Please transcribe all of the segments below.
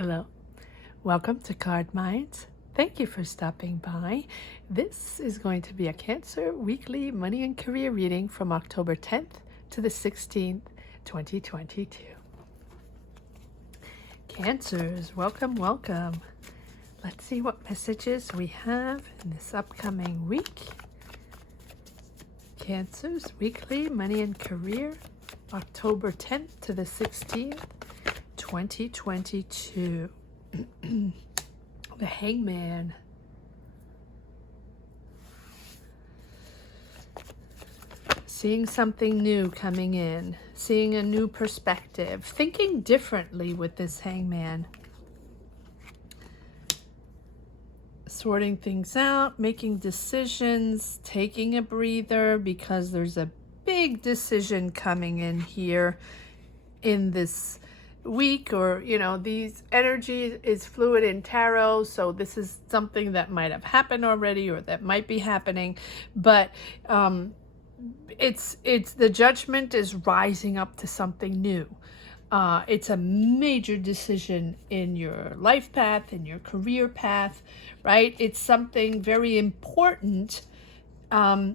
Hello, welcome to Card Minds. Thank you for stopping by. This is going to be a Cancer weekly money and career reading from October 10th to the 16th, 2022. Cancers, welcome, welcome. Let's see what messages we have in this upcoming week. Cancers weekly money and career, October 10th to the 16th. 2022. The Hangman. Seeing something new coming in, seeing a new perspective, thinking differently with this Hangman. Sorting things out, making decisions, taking a breather because there's a big decision coming in here in this week, or these energy is fluid in tarot, so this is something that might have happened already or that might be happening, but it's the judgment is rising up to something new. It's a major decision in your life path, in your career path, right? It's something very important, but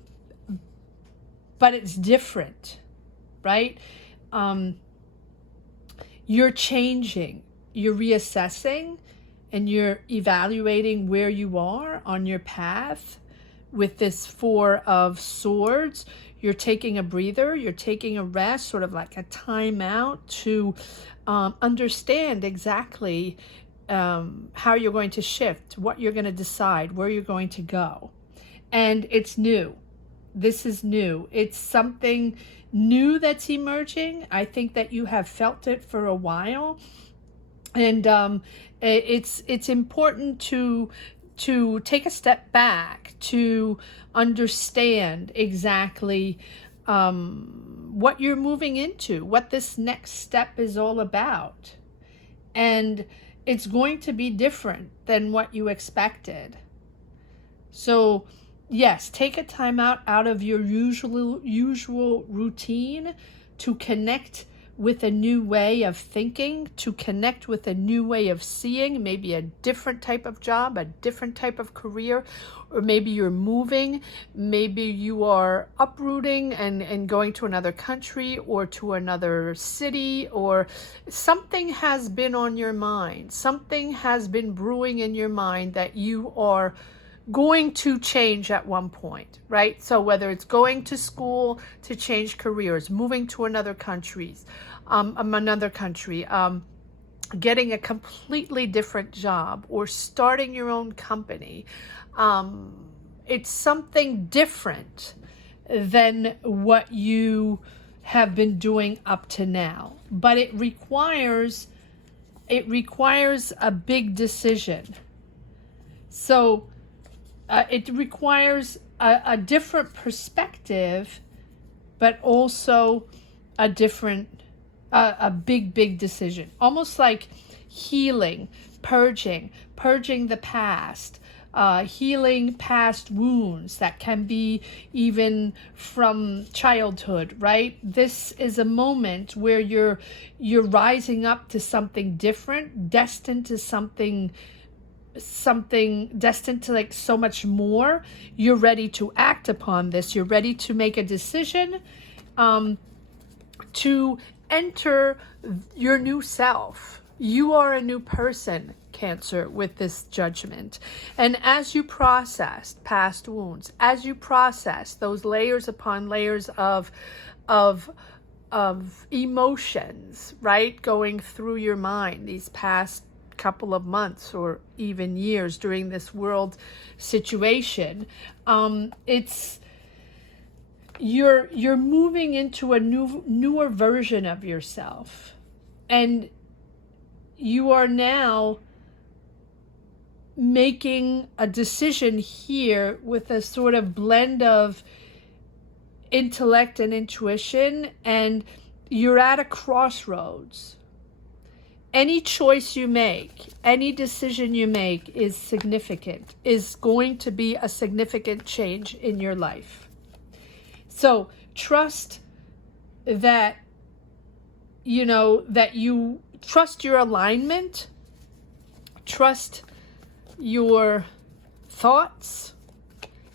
it's different, right? You're changing, you're reassessing, and you're evaluating where you are on your path with this Four of Swords. You're taking a breather, you're taking a rest, sort of like a time out to understand exactly how you're going to shift, what you're going to decide, where you're going to go. And it's new. This is new. It's something new that's emerging. I think that you have felt it for a while, and it's important to take a step back to understand exactly what you're moving into, what this next step is all about, and it's going to be different than what you expected. So yes, take a time out of your usual routine to connect with a new way of thinking, to connect with a new way of seeing, maybe a different type of job, a different type of career, or maybe you're moving, maybe you are uprooting and going to another country or to another city, or something has been on your mind, something has been brewing in your mind that you are going to change at one point, right? So whether it's going to school to change careers, moving to another country, getting a completely different job, or starting your own company, it's something different than what you have been doing up to now. But it requires a big decision. So it requires a different perspective, but also a big decision. Almost like healing, purging the past, healing past wounds that can be even from childhood, right? This is a moment where you're rising up to something different, destined to something destined to like so much more. You're ready to act upon this. You're ready to make a decision to enter your new self. You are a new person, Cancer, with this judgment. And as you process past wounds, as you process those layers upon layers of emotions, right, going through your mind these past couple of months or even years during this world situation, it's you're moving into a newer version of yourself, and you are now making a decision here with a sort of blend of intellect and intuition, and you're at a crossroads. Any choice you make, any decision you make is significant, is going to be a significant change in your life. So trust that, that you trust your alignment trust your thoughts,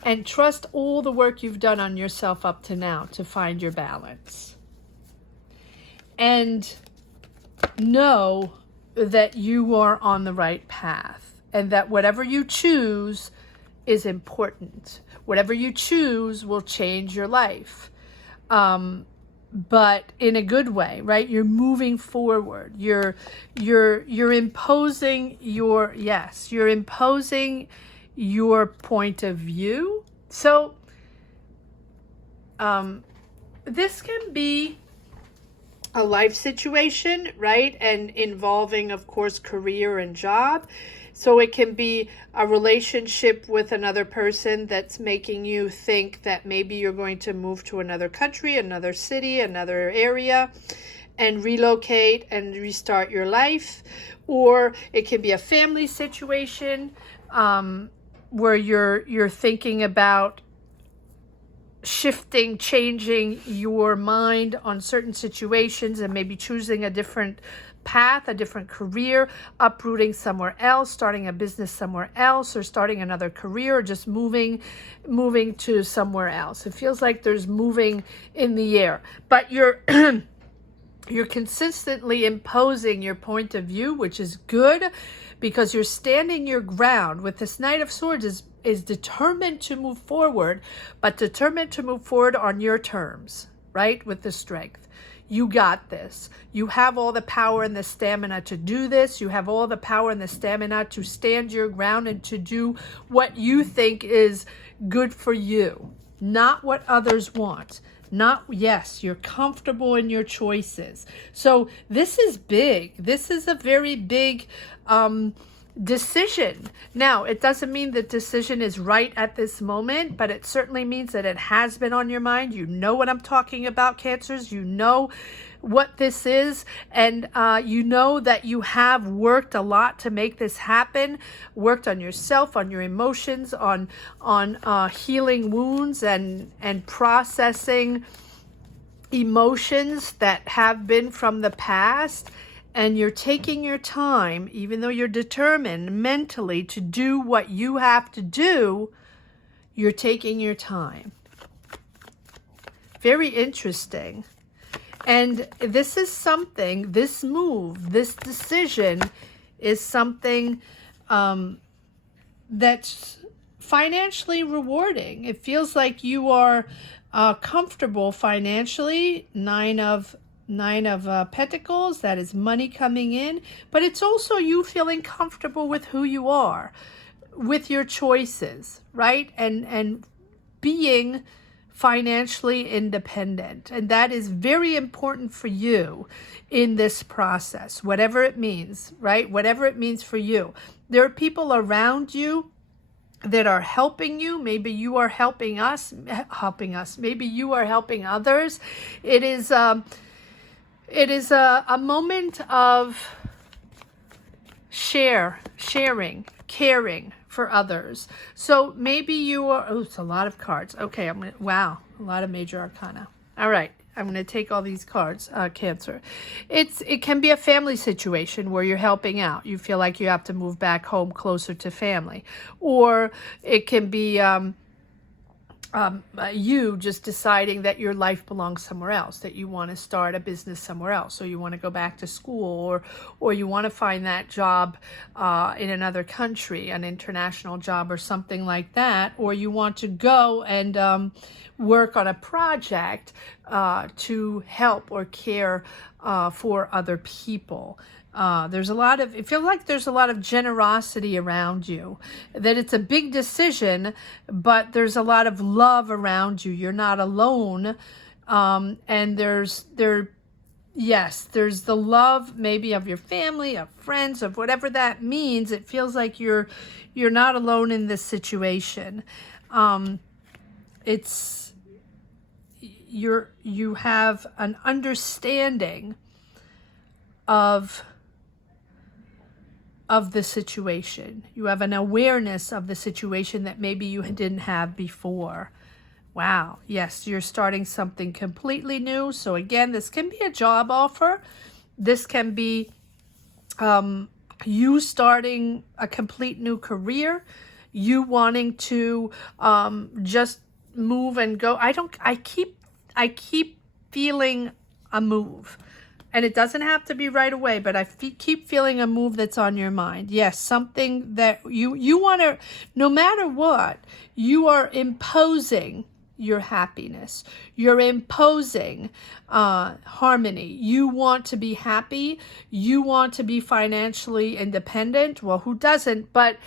and trust all the work you've done on yourself up to now to find your balance. And know that you are on the right path, and that whatever you choose is important. Whatever you choose will change your life. But in a good way, right? You're moving forward. You're imposing your, yes, you're imposing your point of view. So this can be a life situation, right? And involving, of course, career and job. So it can be a relationship with another person that's making you think that maybe you're going to move to another country, another city, another area, and relocate and restart your life. Or it can be a family situation where you're thinking about shifting, changing your mind on certain situations and maybe choosing a different path, a different career, uprooting somewhere else, starting a business somewhere else, or starting another career, or just moving to somewhere else. It feels like there's moving in the air, but you're you're consistently imposing your point of view, which is good, because you're standing your ground. With this Knight of Swords is determined to move forward, but determined to move forward on your terms, right? With the strength. You got this. You have all the power and the stamina to do this. You have all the power and the stamina to stand your ground and to do what you think is good for you, not what others want. Not, yes, you're comfortable in your choices. So this is big. This is a very big decision. Now, it doesn't mean the decision is right at this moment, but it certainly means that it has been on your mind. You know what I'm talking about, Cancers. You know what this is, and you know that you have worked a lot to make this happen, worked on yourself, on your emotions, on healing wounds and processing emotions that have been from the past. And you're taking your time, even though you're determined mentally to do what you have to do, you're taking your time. Very interesting. And this is something, this move, this decision is something that's financially rewarding. It feels like you are comfortable financially. Nine of Pentacles, that is money coming in, but it's also you feeling comfortable with who you are, with your choices, right? And being financially independent. And that is very important for you in this process, whatever it means, right? Whatever it means for you. There are people around you that are helping you. Maybe you are helping us. Maybe you are helping others. It is a moment of sharing, caring for others. So maybe you are, oh, it's a lot of cards. Okay, wow, a lot of major arcana. All right, I'm going to take all these cards, Cancer. It can be a family situation where you're helping out. You feel like you have to move back home closer to family. Or it can be you just deciding that your life belongs somewhere else, that you want to start a business somewhere else, or you want to go back to school, or you want to find that job in another country, an international job or something like that, or you want to go and work on a project to help or care for other people. It feels like there's a lot of generosity around you, that it's a big decision, but there's a lot of love around you. You're not alone. And there's the love maybe of your family, of friends, of whatever that means. It feels like you're not alone in this situation. You have an understanding of the situation. You have an awareness of the situation that maybe you didn't have before. Wow. Yes, you're starting something completely new. So again, this can be a job offer. This can be you starting a complete new career, you wanting to just move and go. I keep feeling a move. And it doesn't have to be right away, but I keep feeling a move that's on your mind. Yes, something that you want to, no matter what, you are imposing your happiness. You're imposing harmony. You want to be happy. You want to be financially independent. Well, who doesn't? But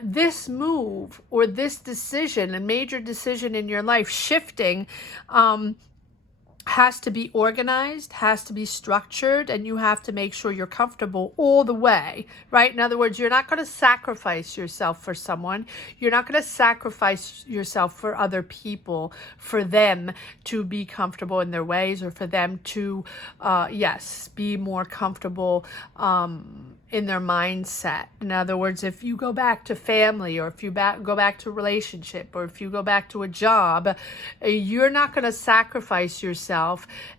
this move or this decision, a major decision in your life, shifting, has to be organized, has to be structured, and you have to make sure you're comfortable all the way, right? In other words, you're not going to sacrifice yourself for someone. You're not going to sacrifice yourself for other people, for them to be comfortable in their ways, or for them to, yes, be more comfortable in their mindset. In other words, if you go back to family, or if you go back to a relationship, or if you go back to a job, you're not going to sacrifice yourself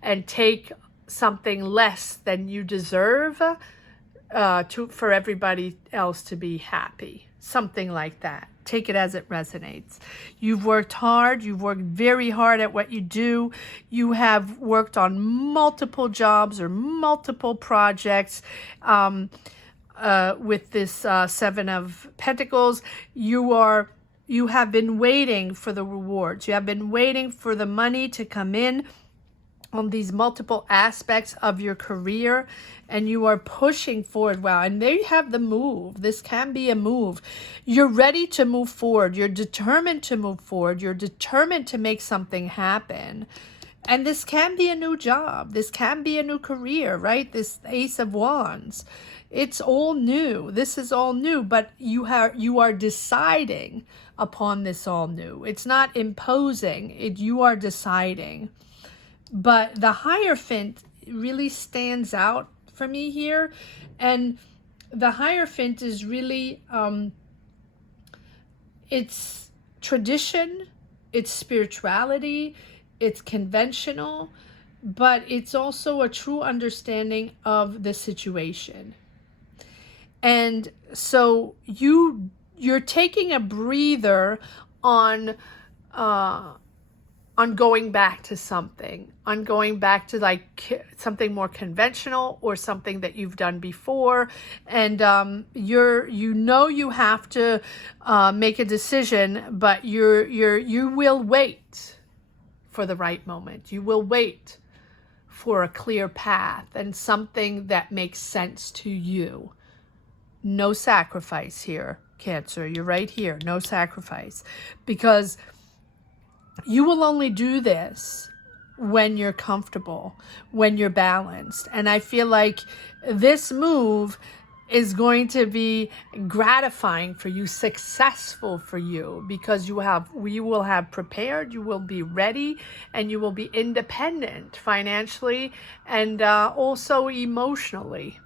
and take something less than you deserve for everybody else to be happy. Something like that. Take it as it resonates. You've worked hard. You've worked very hard at what you do. You have worked on multiple jobs or multiple projects. With this Seven of Pentacles, you have been waiting for the rewards. You have been waiting for the money to come in on these multiple aspects of your career, and you are pushing forward. Wow. And there you have the move. This can be a move. You're ready to move forward. You're determined to move forward. You're determined to make something happen. And this can be a new job. This can be a new career, right? This Ace of Wands. It's all new. This is all new, but you are deciding upon this all new. It's not imposing. You are deciding. But the Hierophant really stands out for me here. And the Hierophant is really, it's tradition, it's spirituality, it's conventional, but it's also a true understanding of the situation. And so you're taking a breather on going back to something, on going back to like something more conventional or something that you've done before. And you have to make a decision, but you will wait for the right moment. You will wait for a clear path and something that makes sense to you. No sacrifice here, Cancer. You're right here. No sacrifice. Because you will only do this when you're comfortable, when you're balanced. And I feel like this move is going to be gratifying for you, successful for you, because you will have prepared, you will be ready, and you will be independent financially and also emotionally.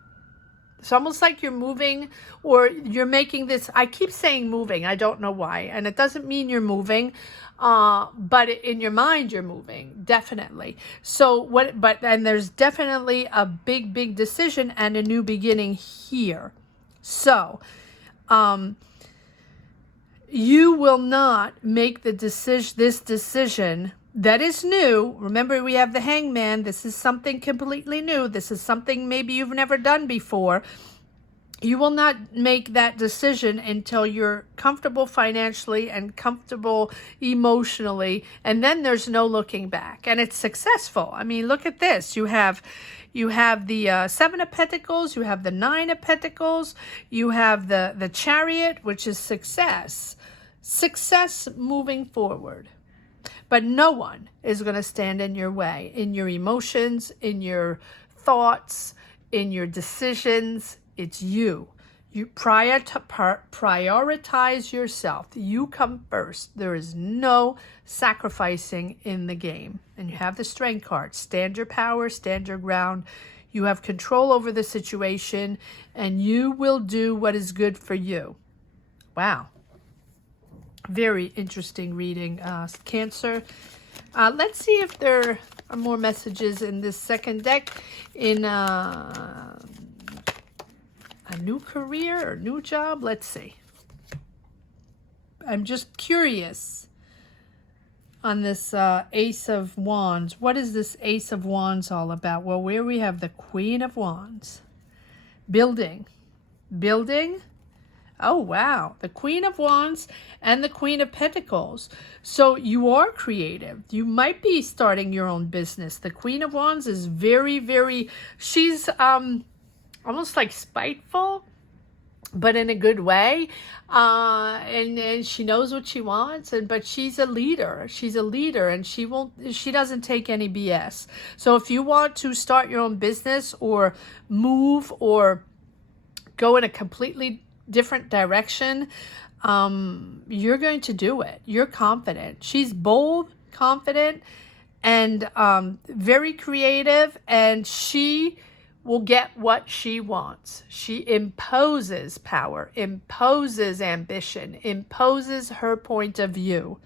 It's almost like you're moving, or you're making this, I keep saying moving, I don't know why, and it doesn't mean you're moving, but in your mind you're moving, definitely. And there's definitely a big decision and a new beginning here. So, you will not make this decision that is new. Remember, we have the Hangman. This is something completely new. This is something maybe you've never done before. You will not make that decision until you're comfortable financially and comfortable emotionally. And then there's no looking back. And it's successful. I mean, look at this. You have the Seven of Pentacles. You have the Nine of Pentacles. You have the Chariot, which is success. Success moving forward. But no one is going to stand in your way, in your emotions, in your thoughts, in your decisions. It's you. You prioritize yourself. You come first. There is no sacrificing in the game. And you have the Strength card. Stand your power, stand your ground. You have control over the situation, and you will do what is good for you. Wow. Very interesting reading, Cancer. Let's see if there are more messages in this second deck. I A new career or new job? Let's see. I'm just curious on this Ace of Wands. What is this Ace of Wands all about? Well, where we have the Queen of Wands. Building. Building. Oh, wow. The Queen of Wands and the Queen of Pentacles. So you are creative. You might be starting your own business. The Queen of Wands is very, very, she's almost like spiteful, but in a good way. And she knows what she wants, but she's a leader. She's a leader, and she doesn't take any BS. So if you want to start your own business or move or go in a completely different direction, you're going to do it. You're confident. She's bold, confident, and very creative, and she will get what she wants. She imposes power, imposes ambition, imposes her point of view.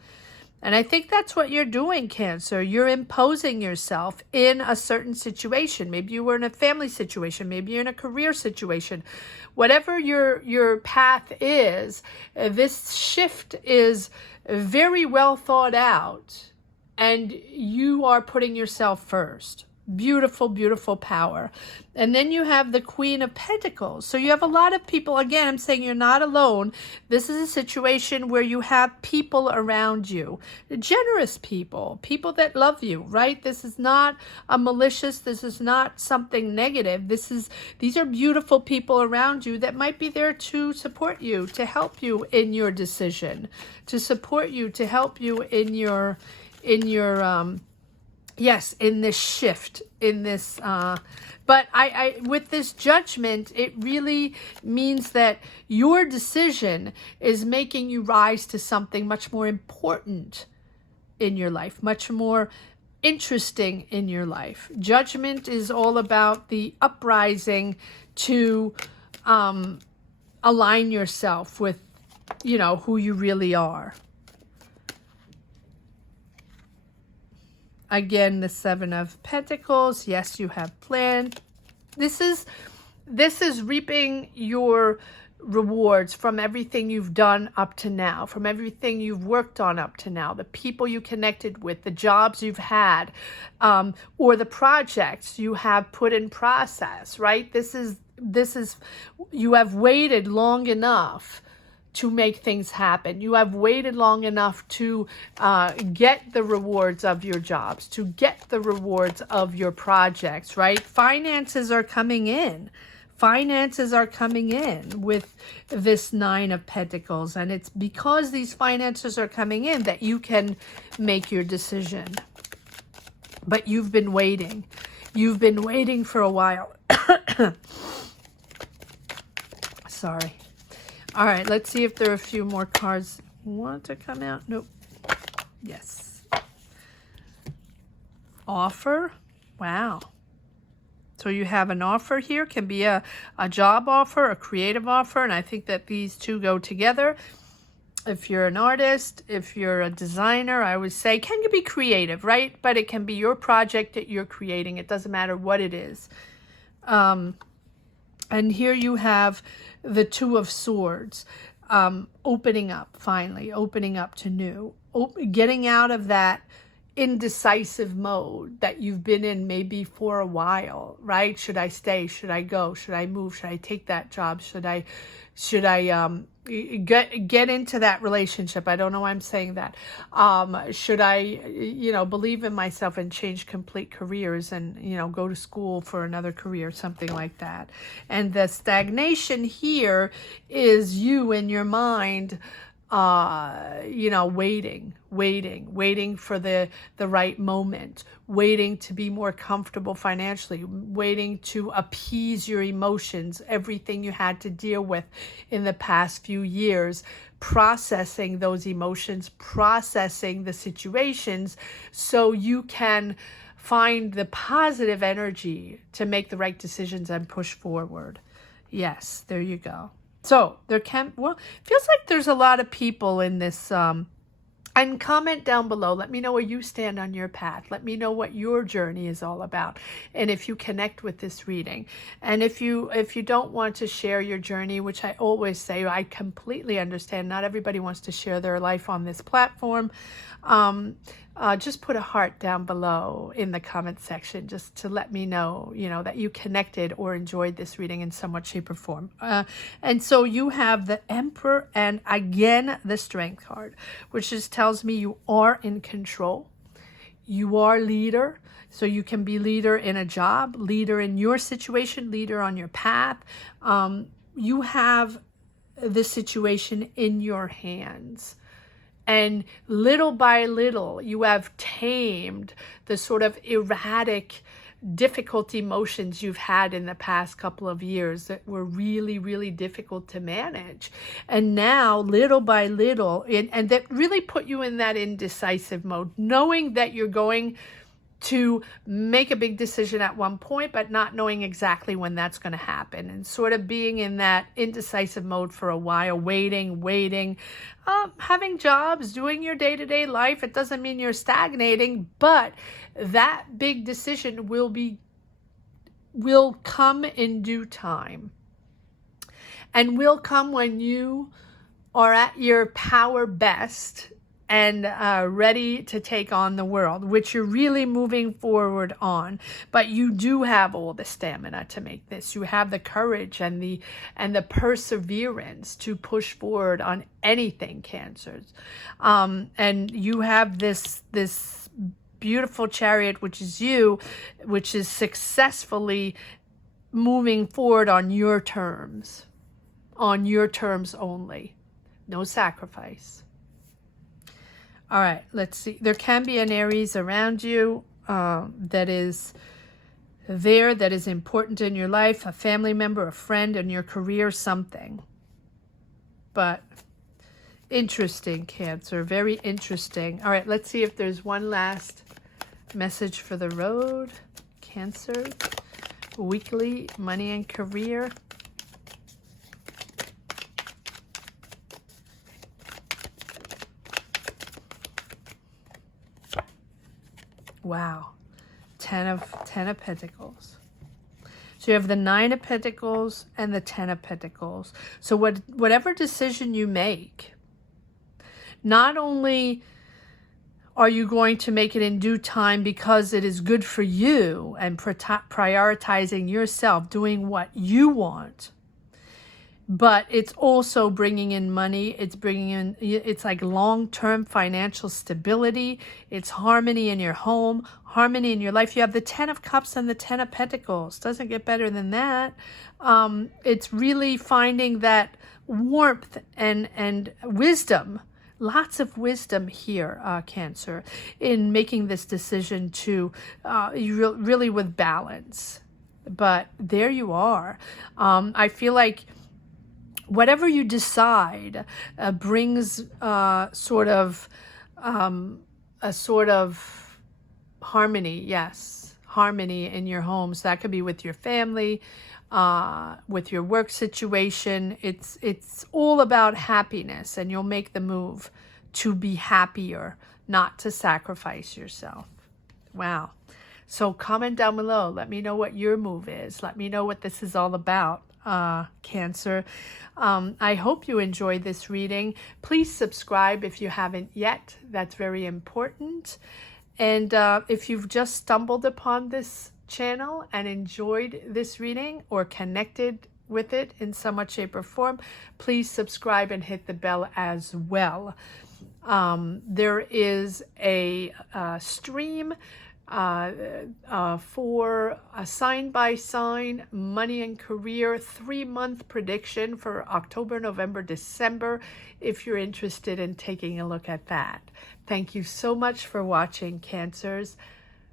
And I think that's what you're doing, Cancer. You're imposing yourself in a certain situation. Maybe you were in a family situation. Maybe you're in a career situation. Whatever your path is, this shift is very well thought out. And you are putting yourself first. Beautiful, beautiful power. And then you have the Queen of Pentacles. So you have a lot of people. Again, I'm saying you're not alone. This is a situation where you have people around you. Generous people. People that love you, right? This is not a malicious. This is not something negative. These are beautiful people around you that might be there to support you, to help you in your decision, to support you, to help you in your yes, in this shift, in this, but with this judgment, it really means that your decision is making you rise to something much more important in your life, much more interesting in your life. Judgment is all about the uprising to align yourself with, who you really are. Again, the Seven of Pentacles. Yes, you have planned. This is reaping your rewards from everything you've done up to now, from everything you've worked on up to now, the people you connected with, the jobs you've had, or the projects you have put in process, right? This is, you have waited long enough to make things happen. You have waited long enough to get the rewards of your jobs, to get the rewards of your projects, right? Finances are coming in. Finances are coming in with this Nine of Pentacles. And it's because these finances are coming in that you can make your decision. But you've been waiting. You've been waiting for a while. Sorry. All right, let's see if there are a few more cards want to come out. Nope. Yes. Offer. Wow. So you have an offer here. Can be a job offer, a creative offer, and I think that these two go together. If you're an artist, if you're a designer, I would say can be creative, right? But it can be your project that you're creating. It doesn't matter what it is. And here you have the Two of Swords, opening up, finally, opening up to new, getting out of that indecisive mode that you've been in maybe for a while, right? Should I stay? Should I go? Should I move? Should I take that job? Should I get into that relationship? I don't know why I'm saying that. Should I, believe in myself and change complete careers and, go to school for another career, something like that. And the stagnation here is you in your mind, waiting for the right moment, waiting to be more comfortable financially, waiting to appease your emotions, everything you had to deal with in the past few years, processing those emotions, processing the situations so you can find the positive energy to make the right decisions and push forward. Yes, there you go. So there feels like there's a lot of people in this. I And comment down below. Let me know where you stand on your path. Let me know what your journey is all about, and if you connect with this reading. And if you don't want to share your journey, which I always say, I completely understand. Not everybody wants to share their life on this platform. Just put a heart down below in the comment section, just to let me know, that you connected or enjoyed this reading in some way, shape, or form. And so you have the Emperor and again the Strength card, which just tells me you are in control. You are leader. So you can be leader in a job, leader in your situation, leader on your path. You have the situation in your hands. And little by little, you have tamed the sort of erratic, difficult emotions you've had in the past couple of years that were really, really difficult to manage. And now, little by little, and that really put you in that indecisive mode, knowing that you're going to make a big decision at one point, but not knowing exactly when that's going to happen, and sort of being in that indecisive mode for a while, waiting, having jobs, doing your day-to-day life. It doesn't mean you're stagnating, but that big decision will come in due time, and will come when you are at your power best and ready to take on the world, which you're really moving forward on. But you do have all the stamina to make this. You have the courage and the perseverance to push forward on anything, Cancers. And you have this beautiful Chariot, which is you, which is successfully moving forward on your terms only. No sacrifice. All right, let's see. There can be an Aries around you that is important in your life, a family member, a friend, in your career, something. But interesting, Cancer, very interesting. All right, let's see if there's one last message for the road. Cancer, weekly, money and career. Wow, 10 of Pentacles. So you have the 9 of Pentacles and the 10 of Pentacles. So whatever decision you make, not only are you going to make it in due time because it is good for you and prioritizing yourself, doing what you want, but it's also bringing in money. It's like long-term financial stability. It's harmony in your home, harmony in your life. You have the 10 of Cups and the 10 of Pentacles. Doesn't get better than that. It's really finding that warmth and wisdom. Lots of wisdom here, Cancer, in making this decision to really with balance. But there you are. I feel like whatever you decide brings a sort of harmony. Yes, harmony in your home. So that could be with your family, with your work situation. It's all about happiness, and you'll make the move to be happier, not to sacrifice yourself. Wow. So comment down below. Let me know what your move is. Let me know what this is all about. Cancer. I hope you enjoyed this reading. Please subscribe if you haven't yet. That's very important. And if you've just stumbled upon this channel and enjoyed this reading or connected with it in some way, shape, or form, please subscribe and hit the bell as well. There is a stream for a sign-by-sign money and career 3-month prediction for October, November, December, if you're interested in taking a look at that. Thank you so much for watching, Cancers.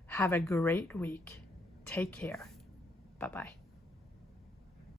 Have a great week. Take care. Bye-bye.